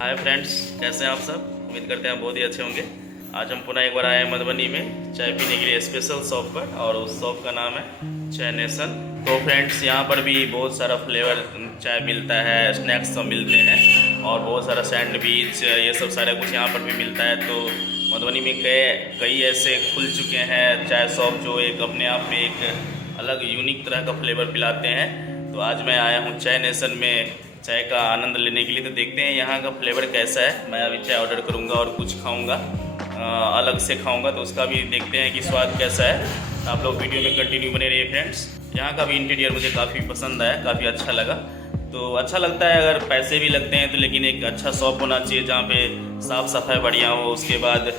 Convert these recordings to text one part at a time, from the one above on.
Hi friends, कैसे हैं आप सब। उम्मीद करते हैं बहुत ही अच्छे होंगे। आज हम पुनः एक बार आए हैं मधुबनी में चाय पीने के लिए स्पेशल शॉप पर, और उस शॉप का नाम है चाय नेशन। तो फ्रेंड्स, यहाँ पर भी बहुत सारा फ्लेवर चाय मिलता है, स्नैक्स सब मिलते हैं और बहुत सारा सैंडविच ये सब सारा कुछ यहाँ पर भी मिलता है। तो मधुबनी में कई ऐसे खुल चुके हैं चाय शॉप जो एक अपने आप में एक अलग यूनिक तरह का फ्लेवर पिलाते हैं। तो आज मैं आया हूँ चाय नेशन में चाय का आनंद लेने के लिए। तो देखते हैं यहाँ का फ्लेवर कैसा है। मैं अभी चाय ऑर्डर करूँगा और कुछ खाऊँगा, अलग से खाऊँगा, तो उसका भी देखते हैं कि स्वाद कैसा है। आप लोग वीडियो में कंटिन्यू बने रहिए फ्रेंड्स। यहाँ का भी इंटीरियर मुझे काफ़ी पसंद आया, काफ़ी अच्छा लगा। तो अच्छा लगता है अगर पैसे भी लगते हैं तो, लेकिन एक अच्छा शॉप होना चाहिए जहाँ पे साफ़ सफाई बढ़िया हो। उसके बाद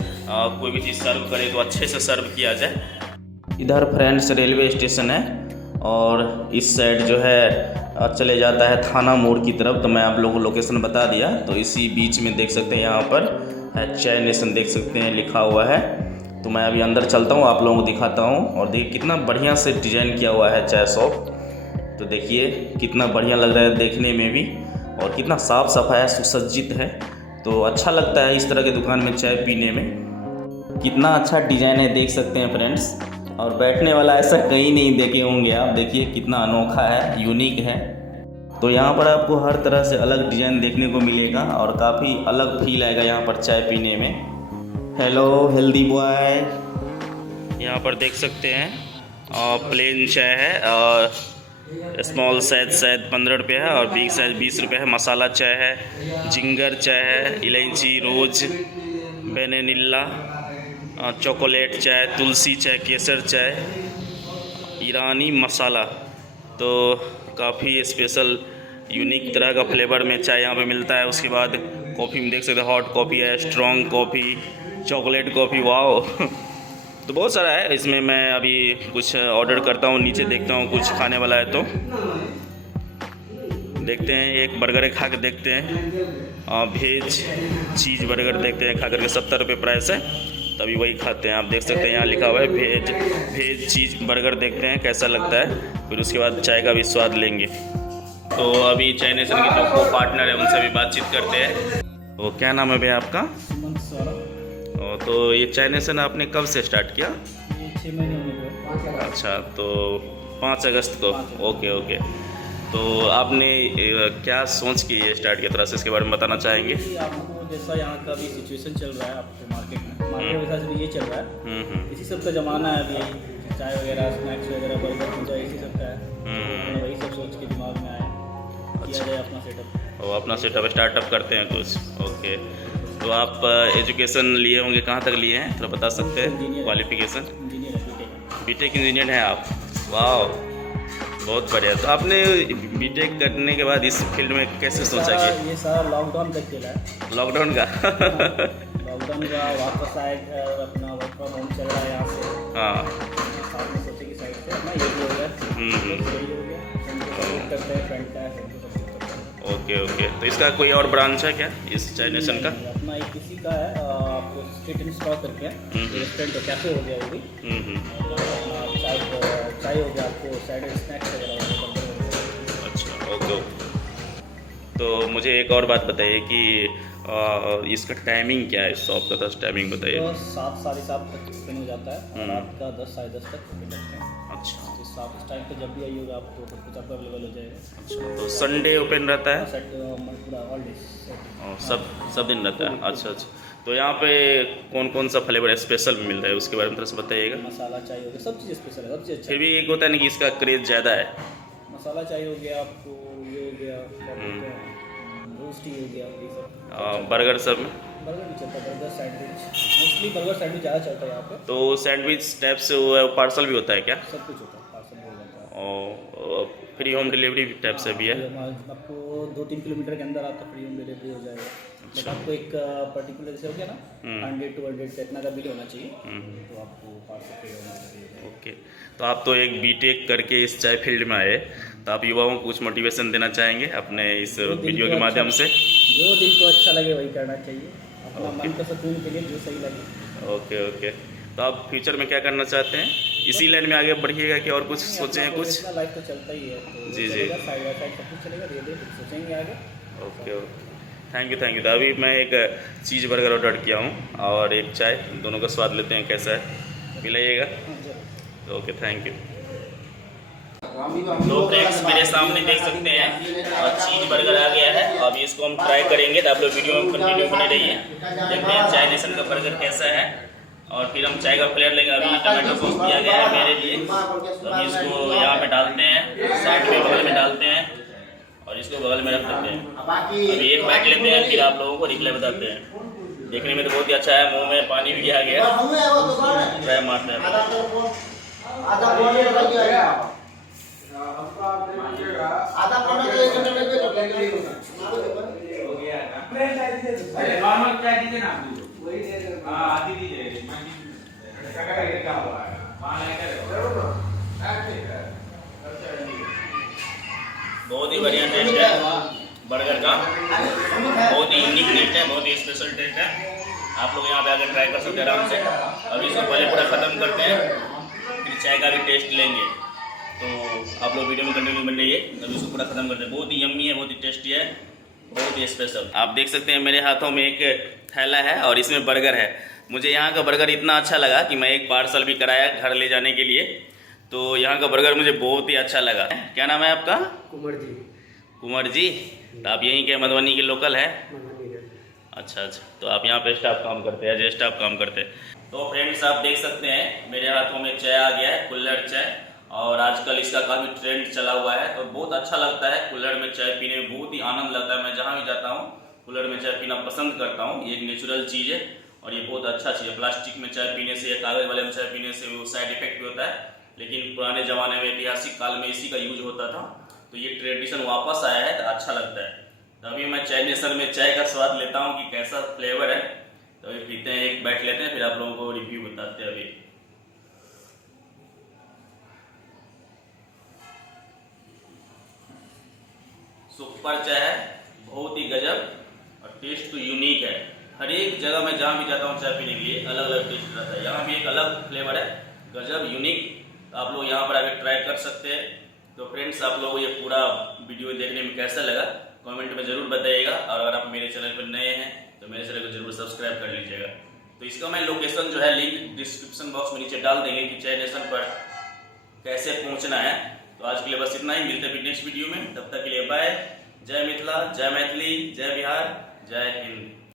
कोई भी चीज़ सर्व करे तो अच्छे से सर्व किया जाए। इधर फ्रेंड्स रेलवे स्टेशन है और इस साइड जो है चले जाता है थाना मोड़ की तरफ। तो मैं आप लोगों को लोकेशन बता दिया। तो इसी बीच में देख सकते हैं यहाँ पर है चाय नेशन, देख सकते हैं लिखा हुआ है। तो मैं अभी अंदर चलता हूँ, आप लोगों को दिखाता हूँ। और देखिए कितना बढ़िया से डिज़ाइन किया हुआ है चाय शॉप। तो देखिए कितना बढ़िया लग रहा है देखने में भी, और कितना साफ़ सफाई है, सुसज्जित है। तो अच्छा लगता है इस तरह की दुकान में चाय पीने में। कितना अच्छा डिज़ाइन है देख सकते हैं फ्रेंड्स। और बैठने वाला ऐसा कहीं नहीं देखे होंगे आप। देखिए कितना अनोखा है, यूनिक है। तो यहाँ पर आपको हर तरह से अलग डिज़ाइन देखने को मिलेगा और काफ़ी अलग फील आएगा यहाँ पर चाय पीने में। हेलो हेल्दी बॉय, यहाँ पर देख सकते हैं प्लेन चाय है और स्मॉल साइज शायद 15 रुपये है और बिग साइज 20 रुपये है। मसाला चाय है, जिंगर चाय है, इलायची, रोज, वेनिला, चॉकलेट चाय, तुलसी चाय, केसर चाय, ईरानी मसाला। तो काफ़ी स्पेशल यूनिक तरह का फ्लेवर में चाय यहाँ पे मिलता है। उसके बाद कॉफ़ी में देख सकते हैं हॉट कॉफ़ी है, strong coffee, chocolate coffee, wow तो बहुत सारा है इसमें। मैं अभी कुछ ऑर्डर करता हूँ, नीचे देखता हूँ कुछ खाने वाला है तो देखते हैं। एक बर्गर खा के देखते हैं, वेज चीज़ बर्गर देखते हैं, खा करके 70 रुपये प्राइस है, तभी वही खाते हैं। आप देख सकते हैं यहाँ लिखा हुआ है वेज चीज़ बर्गर। देखते हैं कैसा लगता है, फिर उसके बाद चाय का भी स्वाद लेंगे। तो अभी चाय नेशन के जो को पार्टनर है उनसे भी बातचीत करते हैं। तो क्या नाम है भैया आपका? तो ये चाय नेशन आपने कब से स्टार्ट किया? 6 महीने होने को। अच्छा, तो 5 अगस्त को। Okay okay. तो आपने क्या सोच के ये स्टार्ट किया, थोड़ा सा इसके बारे में बताना चाहेंगे? आपको जैसा यहाँ का भी सिचुएशन चल रहा है आपके मार्केट में वैसा भी ये चल रहा है। इसी सब का ज़माना है अभी, चाय वगैरह, स्नैक्स वगैरह, बर्गर, पिज़्ज़ा, इसी सब का है। वही सब सोच के दिमाग में आया किया जाए अपना सेटअप। और अपना सेटअप स्टार्टअप करते हैं कुछ। ओके, तो आप एजुकेशन लिए होंगे, कहाँ तक लिए हैं थोड़ा बता सकते हैं? क्वालिफिकेशन इंजीनियर, बीटेक इंजीनियर हैं आप? वाह, बहुत बढ़िया। तो आपने बीटेक करने के बाद इस फील्ड में कैसे सोचा कि? ये सारा लॉकडाउन तक चला है। लॉकडाउन का लॉकडाउन का वापस आए, अपना वर्क फ्रॉम होम चल रहा है यहाँ से। हाँ, साथ में सोचे कि साइड से अपना ये भी हो गया, करते हैं फ्रेंड का है। Okay okay. तो इसका कोई और ब्रांच है क्या इस चाय नेशन का? अपना एक किसी का है, आपको स्ट्रीट इन स्टॉक करके रेस्टोरेंट हो, कैफे हो गया वो भी। चाय हो गया, आपको साइड स्नैक्स वगैरह हो गया। अच्छा, ओके ओके। तो मुझे एक और बात बताइए कि इसका टाइमिंग क्या है, शॉप का? 10 टाइमिंग बताइए। तो 7 साढ़े 7 तक ओपन हो जाता है और रात का 10 साढ़े 10 तक ओपन रहते हैं। अच्छा, तो 7 इस टाइम पे जब भी आइएगा आपको सब कुछ आपका अवेलेबल हो जाएगा। अच्छा। तो संडे ओपन रहता है? सेट पूरा ऑल डेज, सब दिन रहता है। अच्छा अच्छा। तो यहाँ पे कौन कौन सा फ्लेवर स्पेशल में मिल रहा है, उसके बारे में थोड़ा सा बताइएगा। मसाला चाय हो गया, सब चीज़ स्पेशल है, सब चीज़ अच्छा फिर भी एक होता है ना कि इसका क्रेज़ ज़्यादा है। मसाला चाय हो गया, आपको ये हो गया, क्या बोलते हैं, रोस्ट टी हो गया, ये सब। बर्गर सब में? बर्गर भी चलता है, burger sandwich, mostly burger sandwich ज़्यादा चलता है यहाँ पे। तो सैंडविच टाइप से वो पार्सल भी होता है क्या? सब कुछ होता है, पार्सल भी हो जाता है। और फ्री होम डिलीवरी टाइप से भी है? आपको 2-3 किलोमीटर के अंदर आपका फ्री होम डिलीवरी हो जाएगा। बट आपको एक पर्टिकुलर जैसे हो गया ना 100-200 का इतना का बिल होना चाहिए, तो आपको पार्सल फ्री होम डिलीवरी हो जाएगा। ओके। तो आप तो एक बीटेक करके इस चाय फील्ड में आए, तो आप युवाओं को कुछ मोटिवेशन देना चाहेंगे अपने इस वीडियो के माध्यम से? जो दिल को अच्छा लगे वही करना चाहिए, अपना मन को सुकून के लिए जो सही लगे। Okay okay. तो आप फ्यूचर में क्या करना चाहते हैं? इसी लाइन में आगे बढ़िएगा कि और कुछ सोचे हैं कुछ? लाइफ तो चलता ही है, तो जी जी। साइड बाय साइड सब कुछ चलेगा, धीरे धीरे सोचेंगे आगे। Okay okay. Thank you. तो अभी मैं एक चीज़ बर्गर ऑर्डर किया हूँ और एक चाय, दोनों का स्वाद लेते हैं कैसा है, पिलाइएगा। Okay, thank you. तो फ्रेंड्स मेरे सामने देख सकते हैं और चीज़ बर्गर आ गया है। अभी इसको हम ट्राई करेंगे, तो आप लोग वीडियो में कंटिन्यू बने रहिए। देखते हैं चाय नेशन का बर्गर कैसा है और फिर हम चाय का फ्लेवर लेंगे। अभी टमाटो सॉस दिया गया है मेरे लिए, तो अभी इसको यहाँ पे डालते हैं, साइड में बगल में डालते हैं और इसको बगल में रख देते हैं। अभी एक बाइट लेते हैं, फिर आप लोगों को रिप्लाई बताते हैं। देखने में तो बहुत ही अच्छा है, मुंह में पानी भी आ गया। ट्राई मारते हैं। बहुत ही बढ़िया टेस्ट है बर्गर का, बहुत ही यूनिक टेस्ट है, बहुत ही स्पेशल टेस्ट है। आप लोग यहाँ पे आकर ट्राई कर सकते हैं आराम से। अभी इसको पहले पूरा ख़त्म करते हैं, फिर चाय का भी टेस्ट लेंगे। तो आप लोग वीडियो में कंटिन्यू बन रही है। अभी इसको पूरा ख़त्म करते हैं। बहुत ही यम्मी है, बहुत ही टेस्टी है, बहुत ही स्पेशल। आप देख सकते हैं मेरे हाथों में एक थैला है और इसमें बर्गर है। मुझे यहाँ का बर्गर इतना अच्छा लगा कि मैं एक पार्सल भी कराया घर ले जाने के लिए। तो यहाँ का बर्गर मुझे बहुत ही अच्छा लगा। क्या नाम है आपका? कुंवर जी। तो आप यहीं के मधुबनी के लोकल है? अच्छा। तो आप यहाँ पे स्टाफ काम करते हैं, एज स्टाफ काम करते हैं। तो फ्रेंड्स आप देख सकते हैं मेरे हाथों में चाय आ गया है, कुल्हड़ चाय। और आजकल इसका काफ़ी ट्रेंड चला हुआ है, तो बहुत अच्छा लगता है कुल्हड़ में चाय पीने में, बहुत ही आनंद लगता है। मैं जहाँ भी जाता हूँ कुल्हड़ में चाय पीना पसंद करता हूँ। ये एक नेचुरल चीज़ है और ये बहुत अच्छा चीज़ है। प्लास्टिक में चाय पीने से या कागज़ वाले में चाय पीने से वो साइड इफेक्ट भी होता है, लेकिन पुराने ज़माने में ऐतिहासिक काल में इसी का यूज होता था। तो ये ट्रेडिशन वापस आया है, तो अच्छा लगता है। तो अभी मैं चाय नेशन में चाय का स्वाद लेता हूँ कि कैसा फ्लेवर है। तो अभी पीते हैं, एक बैठ लेते हैं, फिर आप लोगों को रिव्यू बताते हैं। अभी सुपर चाय है, बहुत ही गजब और टेस्ट तो यूनिक है। हर एक जगह मैं जहाँ भी जाता हूँ चाय पीने के लिए अलग अलग टेस्ट रहता है। यहाँ भी एक अलग फ्लेवर है, गजब यूनिक। आप लोग यहाँ पर आकर ट्राई कर सकते हैं। तो फ्रेंड्स आप लोगों को ये पूरा वीडियो देखने में कैसा लगा कमेंट में ज़रूर बताइएगा। और अगर आप मेरे चैनल पर नए हैं तो मेरे चैनल को जरूर सब्सक्राइब कर लीजिएगा। तो इसका मैं लोकेशन जो है लिंक डिस्क्रिप्शन बॉक्स में नीचे डाल देंगे कि चाय नेशन पर कैसे पहुँचना है। तो आज के लिए बस इतना ही, मिलते हैं नेक्स्ट वीडियो में। तब तक के लिए बाय। जय मिथिला, जय मैथिली, जय बिहार, जय हिंद।